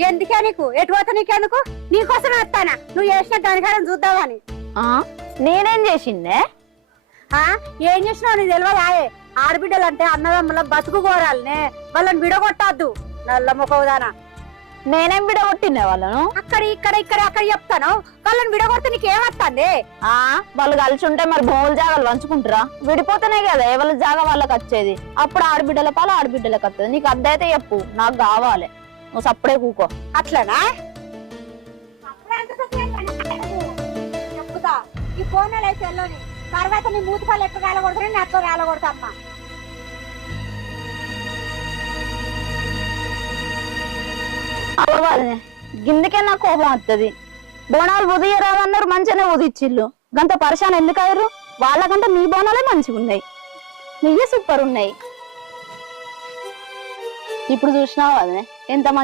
ఎందుకే నీకు? ఎటు పోతా నీకెందుకు? నీకోసం వస్తానా? నువ్వు చేసిన దానికారం చూద్దామని ఆ? నేనేం చేసిందే? ఆ? ఏం చేసినావు నీకు తెలియదా ఆడబిడ్డలు అంటే అన్నదమ్ముల బతుకు కోరాలనే. వాళ్ళని విడగొట్టద్దు. నల్ల మొక్కవుదానా. నేనేం విడగొట్టిందే వాళ్ళను? అక్కడ ఇక్కడ ఇక్కడ అక్కడ చెప్తాను. వాళ్ళని విడగొడితే నీకు ఏమొస్తుంది ఆ? వాళ్ళు కలిసి ఉంటే మరి భూముల జాగాలు పంచుకుంటారా? విడిపోతేనే కదా ఎవరి జాగా వాళ్ళకి వచ్చేది అప్పుడు ఆడబిడ్డల పాలు ఆడబిడ్డలకు వస్తుంది నీకు అద్దయితే చెప్పు. నాకు కావాలి. నువ్వు సప్పుడే కూకో. అట్లనా? ఈ ఫోన్లు అయితే వెళ్ళని తర్వాత నీ మూతి పళ్ళు ఎక్కడ రాలగొడతాను నేను అట్లా రాలగొడతా అమ్మా. అవ్వదే గిందికే నాకు కోపం వస్తుంది బోనాలు ఉదయరాదన్నారు మంచిగానే ఉదిచ్చిల్లు గంత పరిశాన్ ఎందుకు అయ్యారు? వాళ్ళకంటే మీ బోనాలే మంచిగా ఉన్నాయి నీయే సూపర్ ఉన్నాయి. ఇప్పుడు చూసినావు అదే ఎంత మంచి